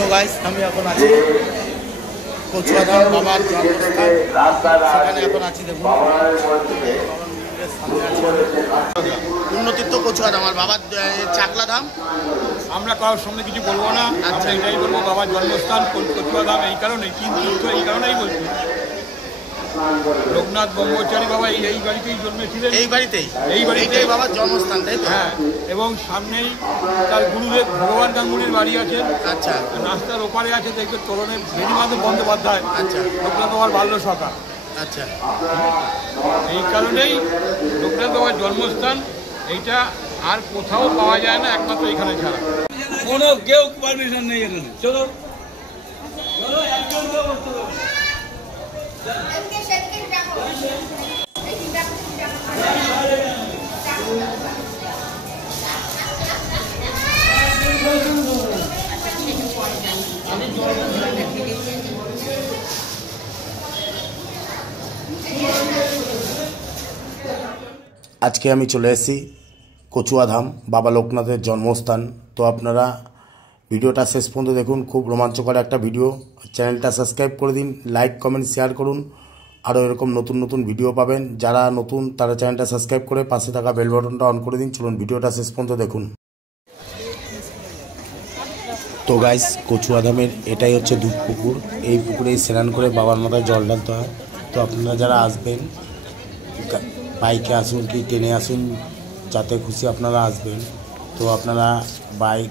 তো গাইস আমি এখন আছি কচুয়াধাম বাবার জন্মস্থান, সেখানে এখন আছি। দেখুন উন্নতিত্ব কচুয়াধাম আর বাবার চাকলা ধাম। আমরা কারোর সামনে কিছু বলবো না, আমরা এটাই বলবো বাবার জন্মস্থান কচুয়াধাম। এই কারণেই কিন্তু এই কারণেই বলছি লোকনাথ ব্রহ্মচারী বাবা এই বাড়িতেই জন্মেছিলেন, এই বাড়িতেই বাবার জন্মস্থান, তাই তো? হ্যাঁ, এবং সামনেই তার গুরুদেব ভগবান গাঙ্গুলির বাড়ি আছেন। আচ্ছা, রাস্তার ওপারে আছে দেখবে তোরণে বেণীমাধব বন্দ্যোপাধ্যায়। আচ্ছা, লোকনাথ বাবার বাল্য সখা। আচ্ছা, এই কারণেই লোকনাথ বাবার জন্মস্থান এইটা আর কোথাও পাওয়া যায় না, একমাত্র এখানে ছাড়া। কোনো কেউ পারমিশন নেই এখানে। চলো আজকে আমি চলে এসেছি কচুয়াধাম বাবা লোকনাথের জন্মস্থান। তো আপনারা ভিডিওটা শেষ পর্যন্ত দেখুন, খুব রোমাঞ্চকর একটা ভিডিও। চ্যানেলটা সাবস্ক্রাইব করে দিন, লাইক কমেন্ট শেয়ার করুন, আরও এরকম নতুন নতুন ভিডিও পাবেন। যারা নতুন তারা চ্যানেলটা সাবস্ক্রাইব করে পাশে থাকা বেল বাটনটা অন করে দিন। চলুন ভিডিওটা শেষ পর্যন্ত দেখুন। তো গাইস, কচুয়াধামের এটাই হচ্ছে দুধ পুকুর। এই পুকুরেই স্নান করে বাবার মাথায় জল ঢালতে হয়। তো আপনারা যারা আসবেন, বাইকে আসুন কি ট্রেনে আসুন, যাতে খুশি আপনারা আসবেন। তো আপনারা বাইক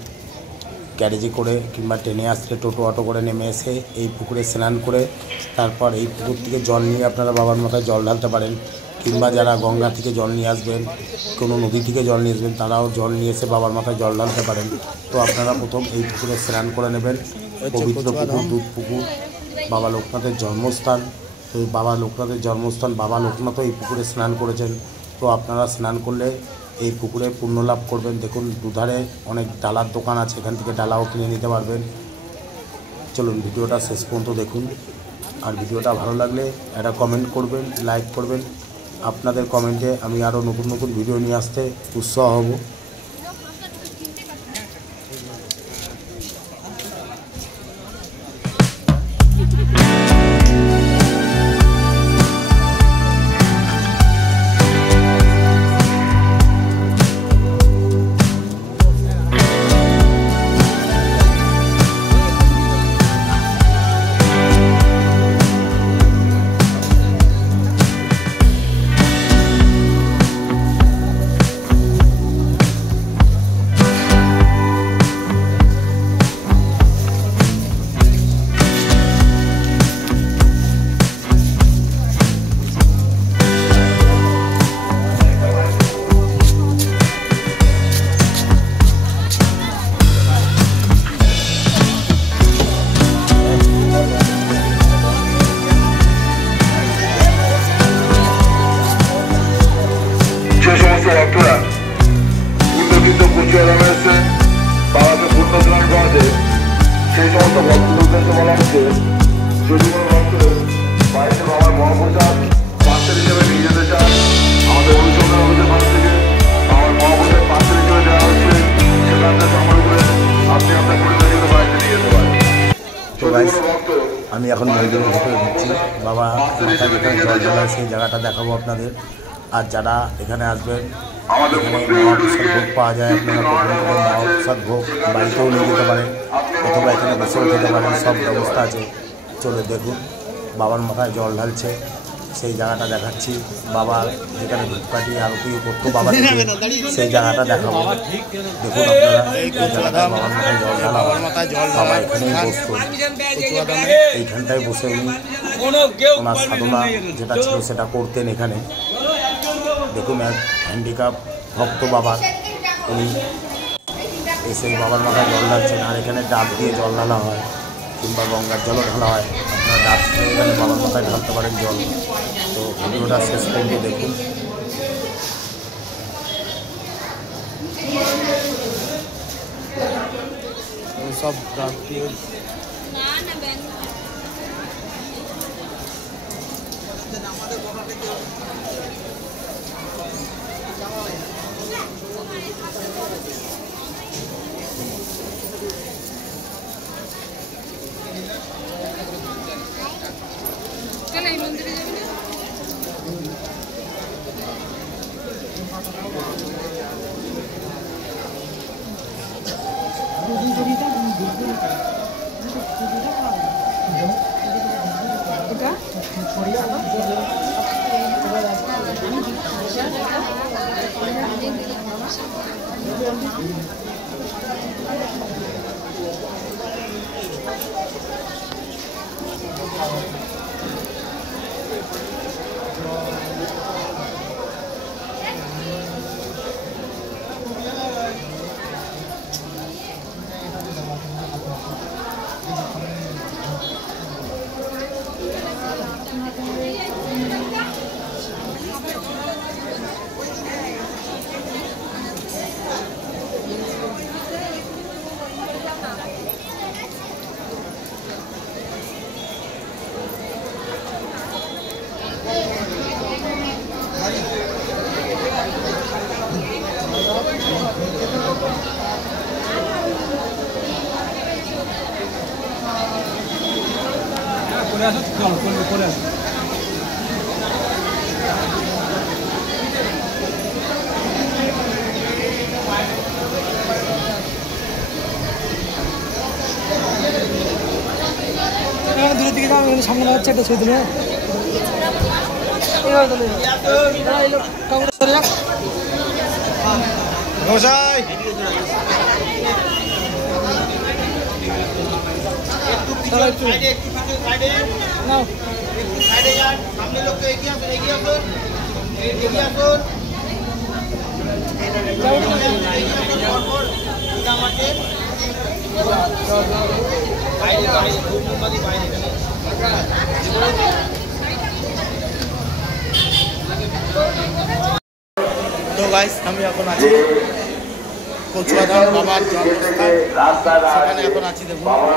গ্যারেজে করে কিংবা ট্রেনে আসলে টোটো অটো করে নেমে এসে এই পুকুরে স্নান করে তারপর এই পুকুর থেকে জল নিয়ে আপনারা বাবার মাথায় জল ঢালতে পারেন। কিংবা যারা গঙ্গা থেকে জল নিয়ে আসবেন, কোনো নদী থেকে জল নিয়ে আসবেন, তারাও জল নিয়ে এসে বাবার মাথায় জল ঢালতে পারেন। তো আপনারা প্রথম এই পুকুরে স্নান করে নেবেন। পবিত্র পুকুর, দুধ পুকুর, বাবা লোকনাথের জন্মস্থান। তো বাবা লোকনাথের জন্মস্থান, বাবা লোকনাথও এই পুকুরে স্নান করেছেন। তো আপনারা স্নান করলে এই পুকুরে পুণ্য লাভ করবেন। দেখুন দুধারে অনেক ডালার দোকান আছে, এখান থেকে ডালাও কিনে নিতে পারবেন। চলুন ভিডিওটা শেষ পর্যন্ত দেখুন। আর ভিডিওটা ভালো লাগলে একটা কমেন্ট করবেন, লাইক করবেন। আপনাদের কমেন্টে আমি আরও নতুন নতুন ভিডিও নিয়ে আসতে উৎসাহ হব। ভক্তরা উন্নতিত কচুয়াধামে এসে বাবাকে পূর্ণ স্নান করাতে, সেই সমস্ত ভক্তদের উদ্দেশ্যে বলা হচ্ছে, যদি কোনো ভক্ত বাড়িতে বাবার মহাপ্রসাদ পাত্র হিসেবে নিয়ে যেতে চান, আমাদের অনুসন্ধান অফিসের কাছ থেকে বাবার মহাপ্রসাদ পাত্র হিসেবে দেওয়া হচ্ছে। সেখান থেকে সংগ্রহ করে আপনি আপনার পরিবারের জন্য বাড়িতে নিয়ে যেতে পারেন। তো গাইস, আমি এখন মন্দিরের ভিতরে ঢুকছি। বাবা মাথায় যেখানে জল ঢালা সেই জায়গাটা দেখাবো আপনাদের। আর যারা এখানে আসবেন, এখানে মহাপ্রসাদ ভোগ পাওয়া যায়। আপনারা মহাপ্রসাদ ভোগ বাড়িতেও নিয়ে যেতে পারেন, অথবা এখানে বসেও খেতে পারেন, সব ব্যবস্থা আছে। চলে দেখুন বাবার মাথায় জল ঢালছে সেই জায়গাটা দেখাচ্ছি। বাবা যেখানে ধূপকাঠি আরতি করতো বাবা, সেই জায়গাটা দেখাবো। দেখুন আপনারা এই জায়গাটা বাবার মাথায় জল ঢালা, বাবা এখানেই বসতো। এইখানটায় বসে উনি ওনার সাধনা যেটা ছিল সেটা করতেন এখানে। দেখুন এক হ্যান্ডিক্যাপ ভক্ত বাবা, উনি এসে বাবার মাথায় জল ঢালছেন। আর এখানে ডাব দিয়ে জল ঢালা হয়, কিংবা গঙ্গার জলও ঢালা হয়। আপনারা ডাব দিয়ে এখানে বাবার মাথায় ঢালতে পারেন জল। তো ভিডিওটা শেষ পর্যন্ত দেখুন। সব ডাব দিয়ে দূরের দিকে যাও, সামনে হচ্ছে একটা ছবি তুলে তো গাইস আমি এখন আছি কচুয়াধাম বাবার জন্মস্থান, সেখানে এখন আছি। দেখুন সামনে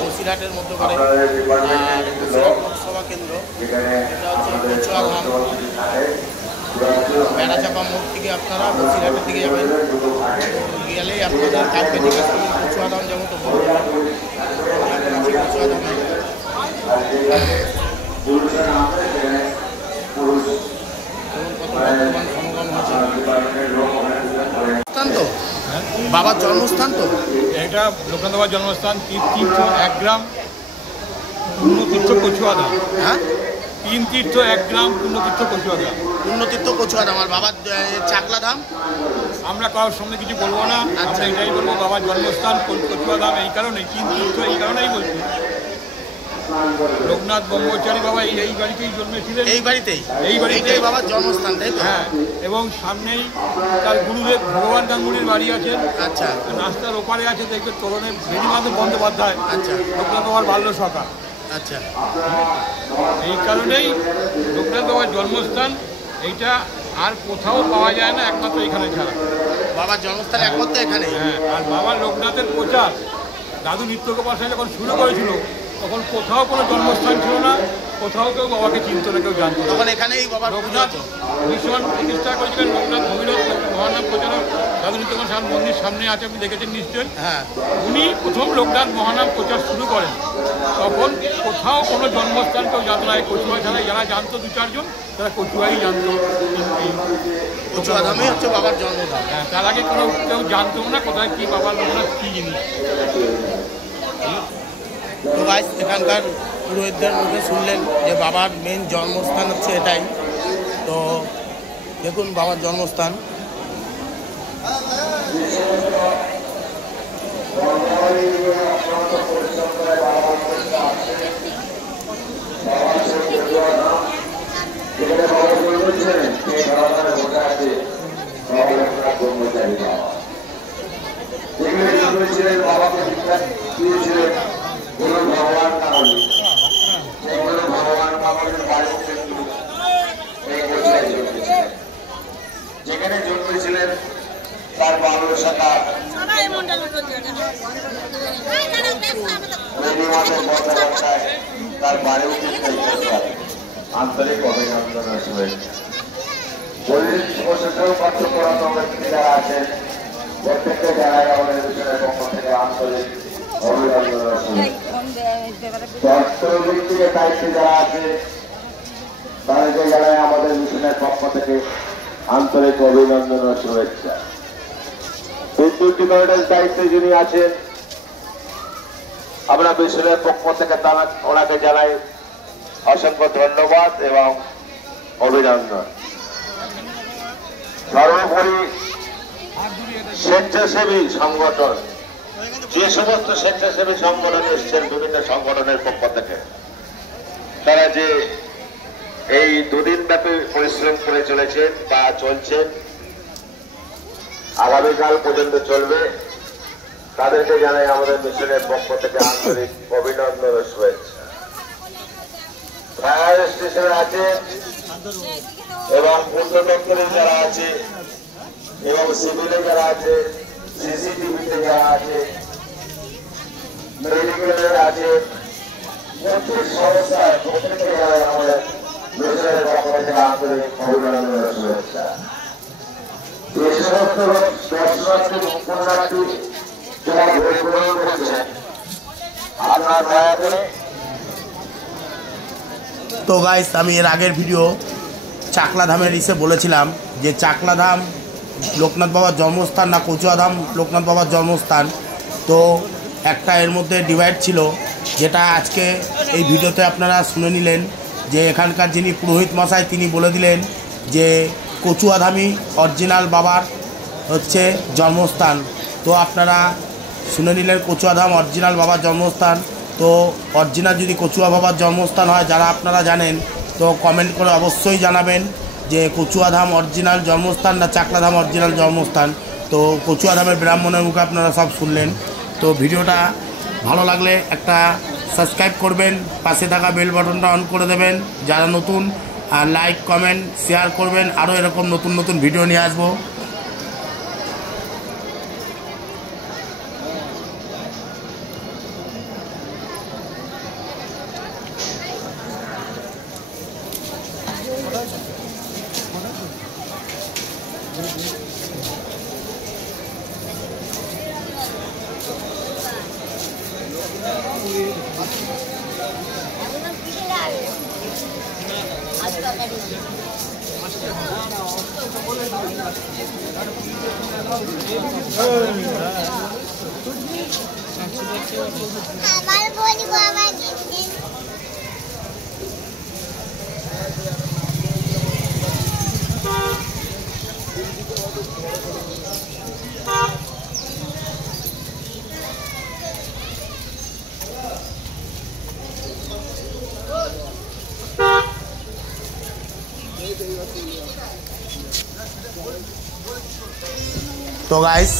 বসিরহাটের মধ্যে করে লোকসভা কেন্দ্র, এটা হচ্ছে কচুয়াধাম বেড়াচাপা মোড় থেকে আপনারা বসিরহাটের দিকে যাবেন, গেলেই আপনাদের কাউকে জিজ্ঞেস করবেন কচুয়াধাম, যেমন তো কচুয়াধামে তো বাবার জন্মস্থান। তো এটা লোকনাথ বাবার জন্মস্থান, তীর্থ 1 গ্রাম পুণ্যতীর্থ কচুয়াধাম। হ্যাঁ, 3 তীর্থ 1 গ্রাম পুণ্যতীর্থ কচুয়াধাম। পুণ্যতীর্থ কচুয়াধাম আর বাবার চাকলা ধাম। আমরা কারোর সঙ্গে কিছু বলবো না, আমরা এটাই বলবো বাবার জন্মস্থান কচুয়াধাম। এই কারণে 3 তীর্থ, এই কারণেই বলছি লোকনাথ ব্রহ্মচারী বাবা এই বাড়িতেই জন্মেছিলেন, এই বাড়িতেই বাবার জন্মস্থান, তাই তো? হ্যাঁ, এবং সামনেই তার গুরুদেব ভগবান গাঙ্গুলির বাড়ি আছে। আচ্ছা, রাস্তার ওপারে আছে, দেখবে তরুণের বেণীমাধব বন্দ্যোপাধ্যায়। আচ্ছা, লোকনাথ বাবার বাল্য সখা। আচ্ছা, এই কারণেই লোকনাথ বাবার জন্মস্থান এইটা আর কোথাও পাওয়া যায় না, একমাত্র এখানে ছাড়া। বাবার জন্মস্থান একমাত্র এখানে। হ্যাঁ, আর বাবার লোকনাথের প্রচার দাদু নৃত্যগোপাল যখন শুরু করেছিল তখন কোথাও কোনো জন্মস্থান ছিল না, কোথাও কেউ বাবাকে চিনত না, কেউ জানত। তখন এখানেই বাবার লোকনাথ মিশন প্রতিষ্ঠা করেছিলেন লোকনাথ ভগীরথ মহানাম প্রচারক দাদু নৃত্যগোপাল মন্দির সামনে আছে, আপনি দেখেছেন নিশ্চয়ই। হ্যাঁ, উনি প্রথম লোকনাথ মহানাম প্রচার শুরু করেন, তখন কোথাও কোনো জন্মস্থান কেউ জানত না। কচুয়া ছাড়াই যারা জানতো 2-4 জন, তারা কচুয়াই জানতো। কচুয়াধামই হচ্ছে বাবার জন্মধাম। হ্যাঁ, তার আগে কোনো কেউ জানতো না কোথায় কী বাবার লোকনাথ কী জিনিস। তো গাইস, এখানকার পুরোহিতদের মুখে শুনলেন যে বাবার মেন জন্মস্থান হচ্ছে এটাই। তো দেখুন বাবার জন্মস্থান। ভগবান কামলি, ভগবান কামলির বাড়ি কিন্তু এই কোথায় জন্মেছিলেন, যেখানে জন্মেছিলেন তার বাল্য সখা বেণীমাধব বন্দ্যোপাধ্যায়, তার বাড়িও কিন্তু। আন্তরিক অভিনন্দন ও শুভেচ্ছা। পরিবেশ প্রশাসন কর্তৃপক্ষ যারা আছেন প্রত্যেককে জানাই আমাদের মিশনের পক্ষ থেকে আন্তরিক অভিনন্দন ও শুভেচ্ছা। অর্থনৈতিক থেকে দায়িত্বে যারা আছে তাদেরকে জানাই আমাদের মিশনের পক্ষ থেকে আন্তরিক অভিনন্দন ও শুভেচ্ছা। বিদ্যুৎ ডিপার্টমেন্টের দায়িত্বে যিনি আছেন আমরা মিশনের পক্ষ থেকে ওনাকে জানাই অসংখ্য ধন্যবাদ এবং অভিনন্দন। সর্বোপরি স্বেচ্ছাসেবী সংগঠন, যে সমস্ত স্বেচ্ছাসেবী সংগঠন এসছেন বিভিন্ন সংগঠনের পক্ষ থেকে, তারা যে এই দুদিন ব্যাপী পরিশ্রম করে চলেছেন বা চলছেন, আগামীকাল পর্যন্ত চলবে, তাদেরকে জানাই আমাদের মিশনের পক্ষ থেকে আন্তরিক অভিনন্দন ও শুভেচ্ছা। ফায়ার স্টেশনে আছে এবং পূর্ত দপ্তরে যারা আছে এবং সিভিলে যারা আছে, সিসিটিভিতে যারা আছে, মেডিকেলের আছে, প্রত্যেক সংস্থায় প্রত্যেককে জানাই আমাদের মিশনের পক্ষ থেকে আন্তরিক অভিনন্দন ও শুভেচ্ছা। এই সমস্ত দর্শনার্থী পুণ্যার্থী যারা ভোট গ্রহণ করছেন, আপনার দয়া করে। তো গাইস, আমি এর আগের ভিডিও চাকলাধামের ইসে বলেছিলাম যে চাকলাধাম লোকনাথ বাবার জন্মস্থান না কচুয়াধাম লোকনাথ বাবার জন্মস্থান। তো একটা এর মধ্যে ডিভাইড ছিল, যেটা আজকে এই ভিডিওতে আপনারা শুনে নিলেন যে এখানকার যিনি পুরোহিত মশাই তিনি বলে দিলেন যে কচুয়াধামই অরিজিনাল বাবার হচ্ছে জন্মস্থান। তো আপনারা শুনে নিলেন কচুয়াধাম অরিজিনাল বাবার জন্মস্থান। তো অরিজিনাল যদি কচুয়া বাবার জন্মস্থান হয়, যারা আপনারা জানেন তো কমেন্ট করে অবশ্যই জানাবেন যে কচুয়াধাম অরিজিনাল জন্মস্থান না চাকলাধাম অরিজিনাল জন্মস্থান। তো কচুয়াধামের ব্রাহ্মণের মুখে আপনারা সব শুনলেন। তো ভিডিওটা ভালো লাগলে একটা সাবস্ক্রাইব করবেন, পাশে থাকা বেল বাটনটা অন করে দেবেন যারা নতুন, আর লাইক কমেন্ট শেয়ার করবেন। আরও এরকম নতুন নতুন ভিডিও নিয়ে আসবো। আমার বলবো আমার তো গাইস,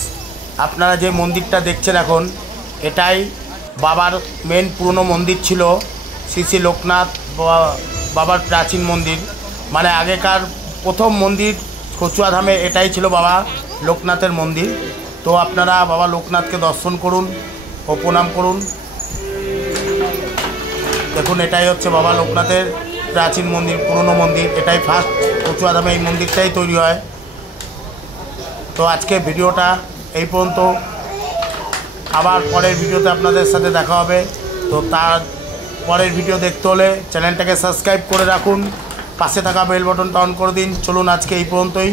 আপনারা যে মন্দিরটা দেখছেন এখন, এটাই বাবার মেন পুরনো মন্দির ছিল। শ্রী শ্রী লোকনাথ বাবার প্রাচীন মন্দির, মানে আগেকার প্রথম মন্দির কচুয়াধামে এটাই ছিল বাবা লোকনাথের মন্দির। তো আপনারা বাবা লোকনাথকে দর্শন করুন ও প্রণাম করুন। দেখুন, এটাই হচ্ছে বাবা লোকনাথের প্রাচীন মন্দির, পুরনো মন্দির। এটাই ফার্স্ট কচুয়াধামে এই মন্দিরটাই তৈরি হয়। তো আজকে ভিডিওটা এই পর্যন্ত, আবার পরের ভিডিওতে আপনাদের সাথে দেখা হবে। তো তার পরের ভিডিও দেখতে হলে চ্যানেলটাকে সাবস্ক্রাইব করে রাখুন, পাশে থাকা বেল বাটনটা অন করে দিন। চলুন আজকে এই পর্যন্তই।